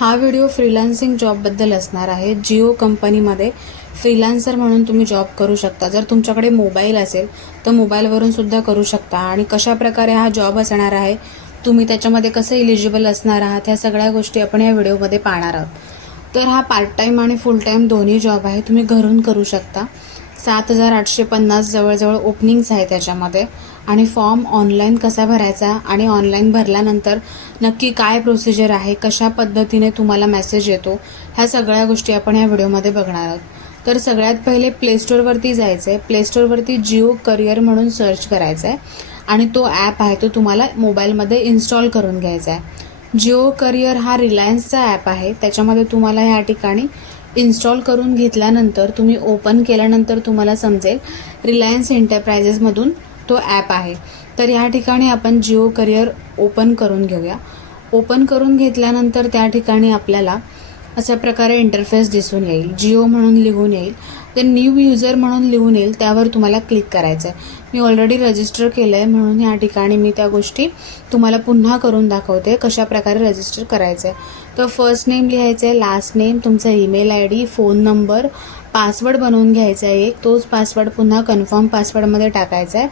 हा video freelancing जॉबबद्दल असणार आहे. जिओ कंपनीमध्ये फ्रीलान्सर म्हणून तुम्ही जॉब करू शकता. जर तुमच्याकडे मोबाईल असेल तर मोबाईलवरून सुद्धा करू शकता. आणि कशा प्रकारे हा जॉब असणार आहे तुम्ही त्याच्यामध्ये कसं इलिजिबल असणार आहात ह्या सगळ्या गोष्टी आपण या व्हिडिओमध्ये पाहणार आहोत. तर हा पार्ट टाईम आणि फुल टाईम दोन्ही जॉब आहे तुम्ही घरून करू शकता. सात हजार आठशे पन्नास जवळजवळ ओपनिंग्स आहे त्याच्यामध्ये. आणि फॉर्म ऑनलाईन कसा भरायचा आणि ऑनलाईन भरल्यानंतर नक्की काय प्रोसिजर आहे कशा पद्धतीने तुम्हाला मेसेज येतो ह्या सगळ्या गोष्टी आपण ह्या व्हिडिओमध्ये बघणार आहोत. तर सगळ्यात पहिले प्लेस्टोरवरती जायचं आहे प्लेस्टोरवरती जिओ करिअर म्हणून सर्च करायचं आहे आणि तो ॲप आहे तो तुम्हाला मोबाईलमध्ये इन्स्टॉल करून घ्यायचा आहे जिओ करिअर हा रिलायन्सचा ॲप आहे. त्याच्यामध्ये तुम्हाला ह्या ठिकाणी इन्स्टॉल करून घेतल्यानंतर तुम्ही ओपन केल्यानंतर तुम्हाला समजेल रिलायन्स एंटरप्राइजेसमधून तो ॲप आहे. तर या ठिकाणी आपण जिओ करिअर ओपन करून घेऊया. ओपन करून घेतल्यानंतर त्या ठिकाणी आपल्याला अशा प्रकारे इंटरफेस दिसून येईल. जिओ म्हणून लिहून येईल. ते न्यू युजर म्हणून लिहून येईल त्यावर तुम्हाला क्लिक करायचं आहे मी ऑलरेडी रजिस्टर केलं आहे म्हणून या ठिकाणी मी त्या गोष्टी तुम्हाला पुन्हा करून दाखवते कशा प्रकारे रजिस्टर करायचं आहे तर फर्स्ट नेम लिहायचं आहे लास्ट नेम तुमचा email I D phone number password बनवून घ्यायचा आहे एक तोच पासवर्ड पुन्हा कन्फर्म पासवर्डमध्ये टाकायचा आहे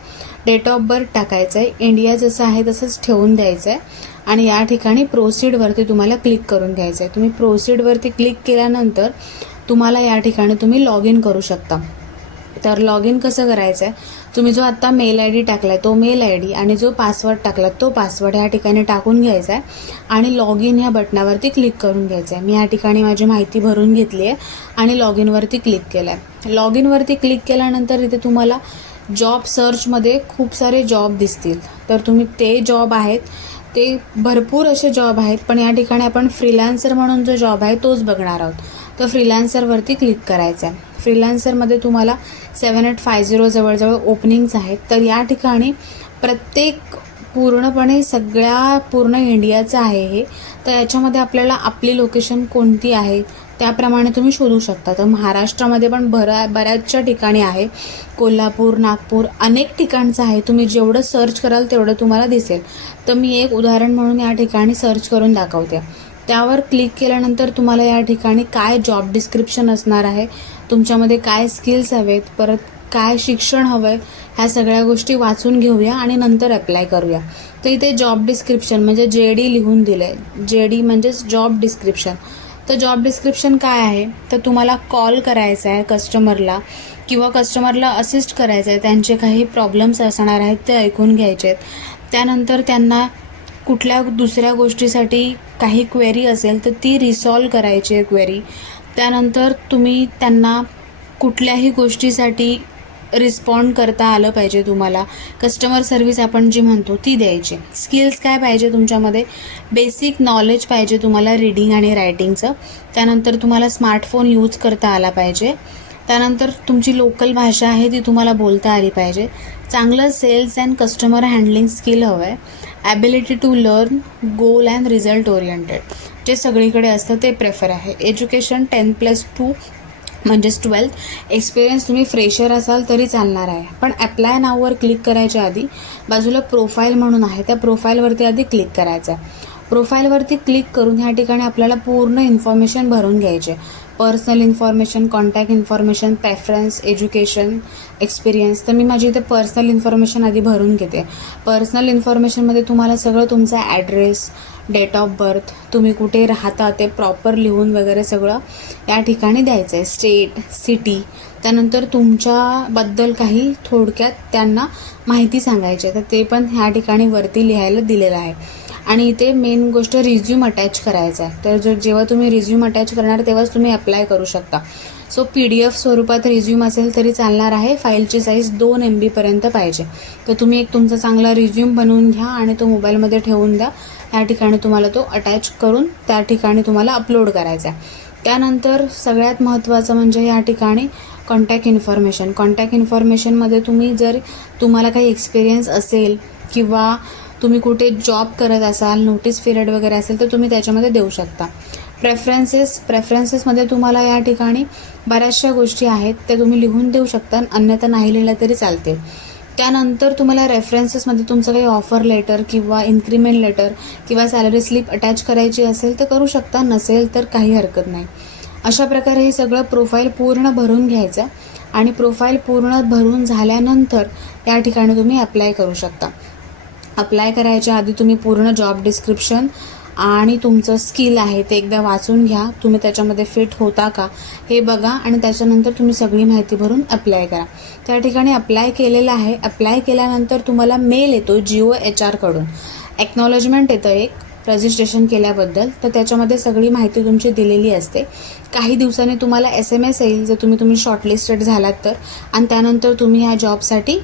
डेट ऑफ बर्थ टाकायचं आहे इंडिया जसं आहे तसंच ठेवून द्यायचं आहे आणि या ठिकाणी प्रोसीडवरती तुम्हाला क्लिक करून घ्यायचं आहे तुम्ही प्रोसीडवरती क्लिक केल्यानंतर तुम्हाला या ठिकाणी तुम्ही लॉग इन करू शकता. तर लॉग इन कसं करायचं आहे तुम्ही जो आत्ता मेल आय डी टाकला आहे तो मेल आय डी आणि जो पासवर्ड टाकला तो पासवर्ड ह्या ठिकाणी टाकून घ्यायचा आहे आणि लॉग इन ह्या बटनावरती क्लिक करून घ्यायचं आहे मी ह्या ठिकाणी माझी माहिती भरून घेतली आहे आणि लॉग इनवरती क्लिक केलं आहे लॉग इनवरती क्लिक केल्यानंतर इथे तुम्हाला जॉब सर्चमध्ये खूप सारे जॉब दिसतील. तर तुम्ही ते जॉब आहेत ते भरपूर असे जॉब आहेत पण या ठिकाणी आपण फ्रीलान्सर म्हणून जो जॉब आहे तोच बघणार आहोत. तर फ्रीलान्सरवरती क्लिक करायचं आहे फ्रीलान्सरमध्ये तुम्हाला सेवन एट फाय झिरो जवळजवळ ओपनिंग्स आहेत. तर या ठिकाणी प्रत्येक पूर्णपणे सगळ्या पूर्ण इंडियाचं आहे हे. तर याच्यामध्ये आपल्याला आपली लोकेशन कोणती आहे त्याप्रमाणे तुम्ही शोधू शकता. तर महाराष्ट्रामध्ये पण बरा बऱ्याचशा ठिकाणी आहे. कोल्हापूर नागपूर अनेक ठिकाणचं आहे. तुम्ही जेवढं सर्च कराल तेवढं तुम्हाला दिसेल. तर मी एक उदाहरण म्हणून या ठिकाणी सर्च करून दाखवते. त्यावर क्लिक केल्यानंतर तुम्हाला या ठिकाणी काय जॉब डिस्क्रिप्शन असणार आहे तुमच्यामध्ये काय स्किल्स हवेत परत काय शिक्षण हवं आहे ह्या सगळ्या गोष्टी वाचून घेऊया आणि नंतर अप्लाय करूया. तर इथे जॉब डिस्क्रिप्शन म्हणजे जे डी लिहून दिलं आहे जे डी म्हणजेच जॉब डिस्क्रिप्शन तर जॉब डिस्क्रिप्शन काय आहे? तर तुम्हाला कॉल करायचा आहे कस्टमरला किंवा कस्टमरला असिस्ट करायचं आहे. त्यांचे काही प्रॉब्लेम्स असणार आहेत ते ऐकून घ्यायचे आहेत. त्यानंतर त्यांना कुठल्या दुसऱ्या गोष्टीसाठी काही क्वेरी असेल तर ती रिसॉल्व करायची आहे क्वेरी त्यानंतर तुम्ही त्यांना कुठल्याही गोष्टीसाठी रिस्पॉन्ड करता आलं पाहिजे तुम्हाला. कस्टमर सर्व्हिस आपण जी म्हणतो ती द्यायची. स्किल्स काय पाहिजे तुमच्यामध्ये? बेसिक नॉलेज पाहिजे तुम्हाला रीडिंग आणि रायटिंगचं त्यानंतर तुम्हाला स्मार्टफोन यूज करता आला पाहिजे. त्यानंतर तुमची लोकल भाषा आहे ती तुम्हाला बोलता आली पाहिजे. चांगलं sales and customer handling skill हवं आहे ability to learn goal and result oriented जे सगळीकडे असतं ते प्रेफर आहे. एज्युकेशन टेन प्लस टू म्हणजेच ट्वेल्थ एक्सपिरियन्स तुम्ही फ्रेशर असाल तरी चालणार आहे. पण ॲप्लाय नाववर क्लिक करायच्या आधी बाजूला प्रोफाईल म्हणून आहे त्या प्रोफाईलवरती आधी क्लिक करायचं आहे. प्रोफाईलवरती क्लिक करून ह्या ठिकाणी आपल्याला पूर्ण इन्फॉर्मेशन भरून घ्यायचे. Personal information contact information preference education experience तर मी माझी इथे पर्सनल इन्फॉर्मेशन आधी भरून घेते. पर्सनल इन्फॉर्मेशनमध्ये तुम्हाला सगळं तुमचा ॲड्रेस डेट ऑफ बर्थ तुम्ही कुठे राहता ते प्रॉपर लिहून वगैरे सगळं या ठिकाणी द्यायचं आहे स्टेट सिटी त्यानंतर तुमच्याबद्दल काही थोडक्यात त्यांना माहिती सांगायची आहे. तर ते पण ह्या ठिकाणी वरती लिहायला दिलेलं आहे. आणि इथे मेन गोष्ट रिझ्यूम अटॅच करायचा आहे तर जर जेव्हा तुम्ही रिझ्यूम अटॅच करणार तेव्हाच तुम्ही अप्लाय करू शकता. सो पी डी एफ स्वरूपात रिझ्यूम असेल तरी चालणार आहे. फाईलची साईज दोन एम बीपर्यंत पाहिजे. तर तुम्ही एक तुमचा चांगला रिझ्यूम बनवून घ्या आणि तो मोबाईलमध्ये ठेवून द्या. त्या ठिकाणी तुम्हाला तो अटॅच करून त्या ठिकाणी तुम्हाला अपलोड करायचा आहे. त्यानंतर सगळ्यात महत्त्वाचं म्हणजे या ठिकाणी कॉन्टॅक्ट इन्फॉर्मेशन कॉन्टॅक्ट इन्फॉर्मेशनमध्ये तुम्ही जर तुम्हाला काही एक्सपिरियन्स असेल किंवा तुम्ही कुठे जॉब करत असाल नोटीस पिरियड वगैरे असेल तर तुम्ही त्याच्यामध्ये देऊ शकता. प्रेफरन्सेस प्रेफरन्सेसमध्ये तुम्हाला या ठिकाणी बऱ्याचशा गोष्टी आहेत त्या तुम्ही लिहून देऊ शकता अन्यथा नाही लिहिलं तरी चालते. त्यानंतर तुम्हाला रेफरन्सेसमध्ये तुमचं काही ऑफर लेटर किंवा इन्क्रीमेंट लेटर किंवा सॅलरी स्लिप अटॅच करायची असेल तर करू शकता नसेल तर काही हरकत नाही. अशा प्रकारे हे सगळं प्रोफाईल पूर्ण भरून घ्यायचं आणि प्रोफाईल पूर्ण भरून झाल्यानंतर या ठिकाणी तुम्ही अप्लाय करू शकता. अप्लाय करायच्या आधी तुम्ही पूर्ण जॉब डिस्क्रिप्शन आणि तुमचं स्किल आहे ते एकदा वाचून घ्या. तुम्ही त्याच्यामध्ये फिट होता का? हे बघा आणि त्याच्यानंतर तुम्ही सगळी माहिती भरून अप्लाय करा. त्या ठिकाणी अप्लाय केलेलं आहे. अप्लाय केल्यानंतर तुम्हाला मेल येतो जिओ एच आरकडून एक्नॉलेजमेंट येतं एक रजिस्ट्रेशन केल्याबद्दल. तर त्याच्यामध्ये सगळी माहिती तुमची दिलेली असते. काही दिवसांनी तुम्हाला एस एम एस येईल. जर तुम्ही तुम्ही शॉर्टलिस्टेड झालात तर. आणि त्यानंतर तुम्ही ह्या जॉबसाठी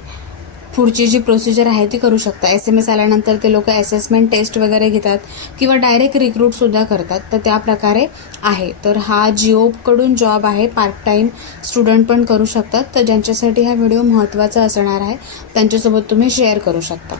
पुढची जी प्रोसिजर आहे ती करू शकता. एस एम एस आल्यानंतर ते लोक असेसमेंट टेस्ट वगैरे घेतात किंवा डायरेक्ट रिक्रूटसुद्धा करतात. तर त्या प्रकारे आहे. तर हा जिओकडून जॉब आहे. पार्ट टाईम स्टुडंट पण करू शकतात. तर ज्यांच्यासाठी हा व्हिडिओ महत्त्वाचा असणार आहे त्यांच्यासोबत तुम्ही शेअर करू शकता.